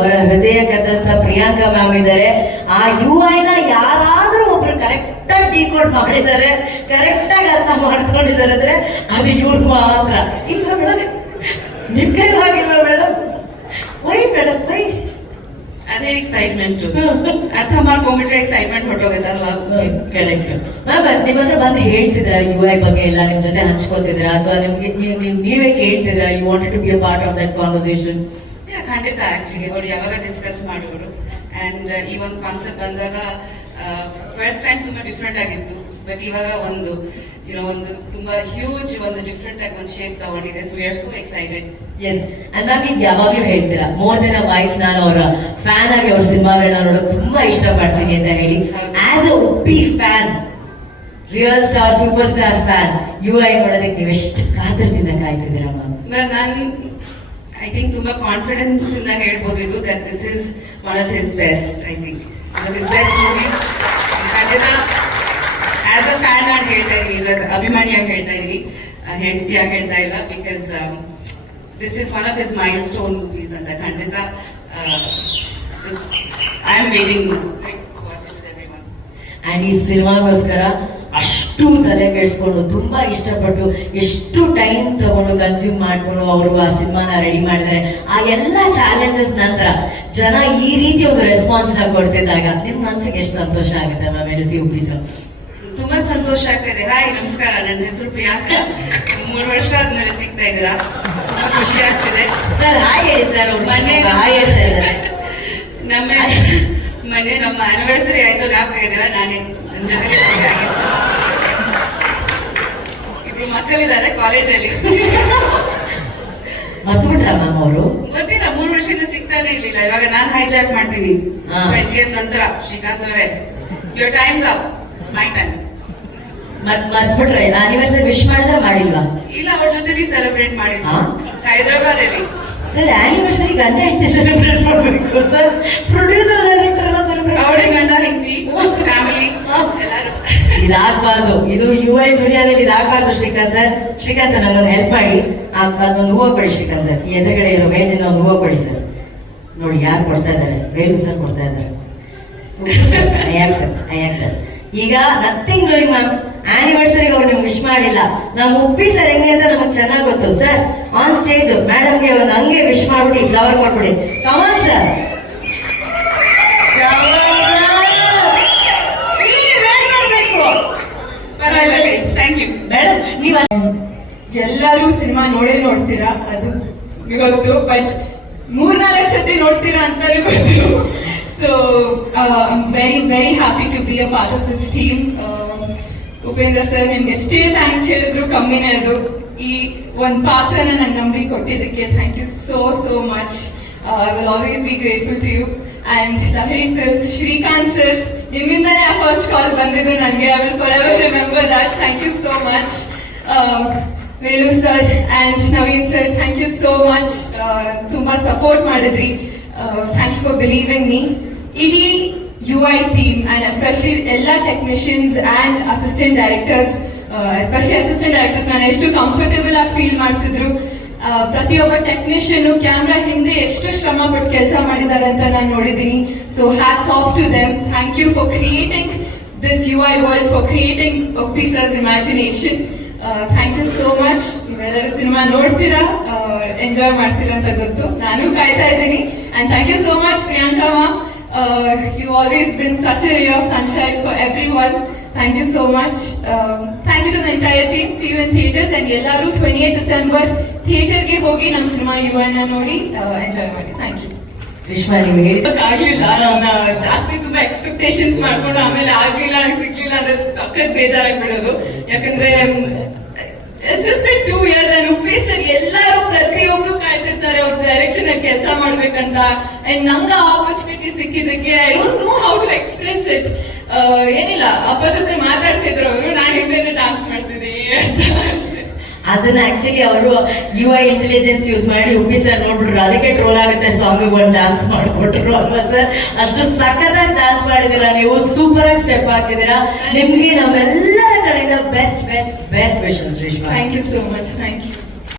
ಅವರ ಹೃದಯ ಕದ್ದಂತ ಪ್ರಿಯಾಂಕಾ ಮ್ಯಾಮ್ ಇದ್ದಾರೆ. ಆ UI ನ ಯಾರಾದ್ರೂ ಒಬ್ರು ಕರೆಕ್ಟ್ ಆಗಿ ಡಿಕೋಡ್ ಮಾಡಿದ್ದಾರೆ, ಕರೆಕ್ಟ್ ಆಗಿ ಅರ್ಥ ಮಾಡ್ಕೊಂಡಿದ್ದಾರೆ ಅಂದ್ರೆ ಅದು ಇವ್ರು ಮಾತ್ರ. ಇಲ್ಲ ಮೇಡಮ್, ನಿಮ್ ಕೈಲಿ ಆಗಿಲ್ವ ಮೇಡಮ್? Why madam why? ಅದೇ ಎಕ್ಸೈಟ್ಮೆಂಟ್, ಅರ್ಥ ಮಾಡ್ಕೊಂಡ್ಬಿಟ್ರೆ ಎಕ್ಸೈಟ್ಮೆಂಟ್ ಹೊಟ್ಟೋಗುತ್ತಲ್ವಾ? Correct ma'am. ನಿಮ್ಮ ಹತ್ರ ಬಂದು ಹೇಳ್ತಿದ್ರ UI ಬಗ್ಗೆ ಎಲ್ಲ ನಿಮ್ ಜೊತೆ ಹಂಚ್ಕೋತಿದ್ರ, ಅಥವಾ ನಿಮ್ಗೆ ನೀವೇ ಕೇಳ್ತಿದ್ರ you wanted to be a part of that conversation? ಖಂಡಿತ. ಆಕ್ಚುಲಿ ಅವ್ರು ಯಾವಾಗ ಡಿಸ್ಕಸ್ ಮಾಡೋರು ಅಂಡ್ ಈ ಒಂದು ಕಾನ್ಸೆಪ್ಟ್ ಬಂದಾಗ ಫಸ್ಟ್ ಟೈಮ್ ತುಂಬಾ ಡಿಫ್ರೆಂಟ್ ಆಗಿತ್ತು. ಬಟ್ ಇವಾಗ ಒಂದು ತುಂಬಾ ಹ್ಯೂಜ್ ಒಂದು ಡಿಫ್ರೆಂಟ್ ಆಗಿ ಒಂದು ಶೇಪ್ ತಗೊಂಡಿದೆ. So we are so excited. Yes. And ma'am ಈಗ ಯಾವಾಗ್ಲೂ ಹೇಳ್ತೀರಾ ಮೋರ್ ದೆನ್ ಅ ವೈಫ್, ನಾನು ಅವರ ಫ್ಯಾನ್ ಆಗಿ ಅವ್ರ ಸಿನಿಮಾಗಳನ್ನ ನೋಡೋದು ತುಂಬಾ ಇಷ್ಟ ಪಡ್ತೀನಿ ಅಂತ ಹೇಳಿ. As a Uppi fan, real star superstar fan, UI ನೋಡೋದಕ್ಕೆ ನೀವು ಎಷ್ಟು ಕಾತರದಿಂದ ಕಾಯ್ತಿದ್ದೀರಾ ಮ್ಯಾಮ್? ನಾನು ಐ ಥಿಂಕ್ ತುಂಬಾ ಕಾನ್ಫಿಡೆನ್ಸ್ ಇಂದ ಹೇಳ್ಬೋದು ಇದು that this is one of his best. I think one of his best movies. ಖಂಡಿತ ಆಸ್ ಅ ಫ್ಯಾನ್ ನಾನು ಹೇಳ್ತಾ ಇದೀನಿ, ಅಭಿಮಾನಿಯಾಗಿ ಹೇಳ್ತಾ ಇದೀನಿ, ಹೆಂಡತಿಯಾಗಿ ಹೇಳ್ತಾ ಇಲ್ಲ. Because this is one of his milestone movies ಅಂತ. ಖಂಡಿತ ಐ ಆಮ್ ವೇಟಿಂಗ್. ಅಂಡ್ ಈ ಸಿನಿಮಾಗೋಸ್ಕರ ಅಷ್ಟು ತಲೆ ಕೆಡಿಸ್ಕೊಂಡು ತುಂಬಾ ಇಷ್ಟಪಟ್ಟು ಎಷ್ಟು ಟೈಮ್ ತಗೊಂಡು ಕನ್ಸ್ಯೂಮ್ ಮಾಡ್ಕೊಂಡು ಅವರು ಆ ಸಿನಿಮಾನ ರೆಡಿ ಮಾಡಿದ್ದಾರೆ. ಆ ಎಲ್ಲ ಚಾಲೆಂಜಸ್ ನಂತರ ಜನ ಈ ರೀತಿ ಒಂದು ರೆಸ್ಪಾನ್ಸ್ ನ ಕೊಡ್ತಿದ್ದಾಗ ನಿಮ್ ಮನ್ಸಿಗೆ ಎಷ್ಟು ಸಂತೋಷ ಆಗುತ್ತೆ ma'am? L C Uppi sir, ತುಂಬಾ ಸಂತೋಷ ಆಗ್ತಿದೆ. ಹಾಯ್, ನಮಸ್ಕಾರ, ನನ್ನ ಹೆಸರು ಪ್ರಿಯಾಂಕಾ. 3 ವರ್ಷ ಆದ್ಮೇಲೆ ಸಿಗ್ತಾ ಇದ್ದೀರಾ, ತುಂಬಾ ಖುಷಿ ಆಗ್ತಿದೆ. ಸರ್ ಹಾಯ್ ಹೇಳಿ ಸರ್. ಮೊನ್ನೆ ಹಾಯ್ ಹೇಳ್ತಾ ಇದ್ದಾರೆ. ಮೊನ್ನೆ ನಮ್ಮ ಆನಿವರ್ಸರಿ ಆಯ್ತು, ನಾಲ್ಕೈದಿರ ನಾನೇ ನನ್ನ ಜೊತೆ ಇಬ್ರು ಮಕ್ಕಳಿದ್ದಾರೆ ಕಾಲೇಜಲ್ಲಿ. ಮತ್ಬಿಟ್ರ ಮ್ಯಾಮ್ ಅವರು? ಗೊತ್ತಿಲ್ಲ, 3 ವರ್ಷದಿಂದ ಸಿಗ್ತಾನೆ ಇರ್ಲಿಲ್ಲ. ಇವಾಗ ನಾನ್ ಹೈಜಾಕ್ ಮಾಡ್ತೀನಿ ನಂತರ. ಶ್ರೀಕಾಂತ್ ಅವರೇ, your time's up, it's my time. ಮತ್ಬಿಟ್ರೆ ಆನಿವರ್ಸರಿ ವಿಶ್ ಮಾಡಿದ್ರೆ ಮಾಡಿಲ್ವಾ? ಇಲ್ಲ, ಅವ್ರ ಜೊತೆ ಸೆಲೆಬ್ರೇಟ್ ಮಾಡಿದ್ವಿ ಹೈದರಾಬಾದ್ ಅಲ್ಲಿ. ಸರ್ ಆನಿವರ್ಸರಿ ಗಂಡ ಹೆಂಡತಿ ಸೆಲೆಬ್ರೇಟ್ ಮಾಡ್ಬೇಕು ಸರ್, ಪ್ರೊಡ್ಯೂಸರ್ ಡೈರೆಕ್ಟರ್ ಎಲ್ಲ ಸೆಲೆಬ್ರೇಟ್ ಅವಳಿ ಗಂಡ ಹೆಂಡತಿ ಫ್ಯಾಮಿಲಿ ಎಲ್ಲರೂ. ಇದಾಗಬಾರ್ದು, ಇದು UI ದುನಿಯಾದಲ್ಲಿ ಇದಾಗಬಾರ್ದು. ಶ್ರೀಕಾಂತ್ ಸರ್, ಶ್ರೀಕಾಂತ್ ಸರ್ ನನ್ನೊಂದು ಹೆಲ್ಪ್ ಮಾಡಿ, ಅದೊಂದು ಹೂವು ಕೊಡಿ ಶ್ರೀಕಾಂತ್ ಸರ್. ಈ ಎದುರುಗಡೆ ಇರೋ ಮೇಜಿನ ಒಂದು ಹೂವು ಕೊಡಿ ಸರ್. ನೋಡಿ ಯಾರು ಕೊಡ್ತಾ ಇದ್ದಾರೆ? ವೇಣು ಸರ್ ಕೊಡ್ತಾ ಇದ್ದಾರೆ. ಸರ್ ಈಗ ನಥಿಂಗ್ ಡೂಯಿಂಗ್ ಮ್ಯಾಮ್. ಆನಿವರ್ಸರಿಗೆ ಅವ್ರು ನಿಮ್ಗೆ ವಿಶ್ ಮಾಡಿಲ್ಲ. ನಮ್ಮ ಉಪ್ಪಿ ಸರ್ ಹೆಂಗೆ ಅಂತ ನಮಗೆ ಚೆನ್ನಾಗಿ ಗೊತ್ತು ಸರ್. ಆನ್ ಸ್ಟೇಜ್ ಮೇಡಮ್ಗೆ ಒಂದು ಹಂಗೆ ವಿಶ್ ಮಾಡ್ಬಿಡಿ, ಫ್ಲವರ್ ಕೊಟ್ಬಿಡಿ. Come on sir. Thank you madam. ನೀವು ಎಲ್ಲರೂ ಸಿನಿಮಾ ನೋಡ್ತೀರಾ ಅದು ಗೊತ್ತು, ಬಟ್ 3-4 ಸತಿ ನೋಡ್ತೀರಾ ಅಂತಾನೆ ಗೊತ್ತು. So I'm very happy to be a part of this team. Upendra sir, ನಿಮ್ಗೆ ಎಷ್ಟೇ ಥ್ಯಾಂಕ್ಸ್ ಹೇಳಿದ್ರು ಕಮ್ಮಿನೇ ಅದು. ಈ ಒಂದು ಪಾತ್ರನ ನಂಗೆ ನಂಬಿ ಕೊಟ್ಟಿದ್ದಕ್ಕೆ thank you so much. I will always be grateful to you. And Lahari films, Srikanth sir, ನಿಮ್ಮಿಂದನೇ ಆ ಫಸ್ಟ್ ಕಾಲ್ ಬಂದಿದ್ದು ನನಗೆ. I will forever remember that. Thank you so much. Venu sir and Naveen sir, thank you so much. ತುಂಬಾ support ಮಾಡಿದ್ರಿ. Thank you for believing me. ಇಡೀ UI team and especially ಎಲ್ಲ technicians and assistant directors, especially assistant directors ನಾನು ಎಷ್ಟು comfortable ಆಗಿ feel ಮಾಡಿಸಿದ್ರು. ಪ್ರತಿಯೊಬ್ಬ technician camera ಹಿಂದೆ ಎಷ್ಟು ಶ್ರಮ ಪಟ್ಟು ಕೆಲಸ ಮಾಡಿದ್ದಾರೆ ಅಂತ ನಾನು ನೋಡಿದ್ದೀನಿ. So hats off to them. Thank you for creating this UI world, for creating Uppi sir's imagination. Thank you so much. ನೀವೆಲ್ಲರೂ ಸಿನಿಮಾ ನೋಡ್ತೀರಾ, ಎಂಜಾಯ್ ಮಾಡ್ತೀರಾ ಅಂತ ಗೊತ್ತು. ನಾನು ಕಾಯ್ತಾ ಇದ್ದೀನಿ. And thank you so much Priyanka ma'am. You've always been such a ray of sunshine for everyone. Thank you so much. Thank you to the entire team. See you in theaters. And ellaru 28 December theater ge hogi nam cinema UI na ನೋಡಿ enjoy ಮಾಡಿ. Thank you. ವಿಶ್ವ, ನೀವು ಆಗ್ಲಿಲ್ಲ, ನಾನು ಜಾಸ್ತಿ ತುಂಬಾ expectations ಮಾಡ್ಕೊಂಡು ಆಮೇಲೆ ಆಗ್ಲಿಲ್ಲ ಸಿಗ್ಲಿಲ್ಲ ಅಂದ್ರೆ ಸಖತ್ ಬೇಜಾರಾಗ್ಬಿಡೋದು. ಯಾಕಂದ್ರೆ It's just been 2 years and Uppi sir ಎಲ್ಲರೂ ಪ್ರತಿಯೊಬ್ರು ಕಾಯ್ತಿರ್ತಾರೆ ಅವ್ರ ಡೈರೆಕ್ಷನ್ ಅಲ್ಲಿ ಕೆಲಸ ಮಾಡ್ಬೇಕಂತ. ಅಂಡ್ ನಂಗೆ ಆಪರ್ಚುನಿಟಿ ಸಿಕ್ಕಿದ್ದಕ್ಕೆ I don't know how to express it. ಏನಿಲ್ಲ, ಅಪ್ಪ ಜೊತೆ ಮಾತಾಡ್ತಿದ್ರು ಅವರು, ನಾನು ಹಿಂದೆ ಡಾನ್ಸ್ ಮಾಡ್ತಿದ್ದೆ ಅಷ್ಟೇ. ಅದನ್ನ ಆಕ್ಚುಲಿ ಅವರು UI ಇಂಟೆಲಿಜೆನ್ಸ್ ಯೂಸ್ ಮಾಡಿ ಉಪ್ಪಿ ಸರ್ ನೋಡ್ಬಿಟ್ರು, ಅದಕ್ಕೆ ಟ್ರೋಲ್ ಆಗುತ್ತೆ ಸಾಂಗ್ ಒಂದು ಡಾನ್ಸ್ ಮಾಡಿಕೊಟ್ರು ಅಲ್ವಾ ಸರ್? ಅಷ್ಟು ಸಖತ್ತಾಗಿ ಡಾನ್ಸ್ ಮಾಡಿದಿರಾ ನೀವು, ಸೂಪರ್ ಆಗಿ ಸ್ಟೆಪ್ ಹಾಕಿದಿರಾ. ನಿಮ್ಗೆ ನಮ್ಮೆಲ್ಲರ ಕಡೆಯಿಂದ best wishes Reshma. Thank you so much. Thank you.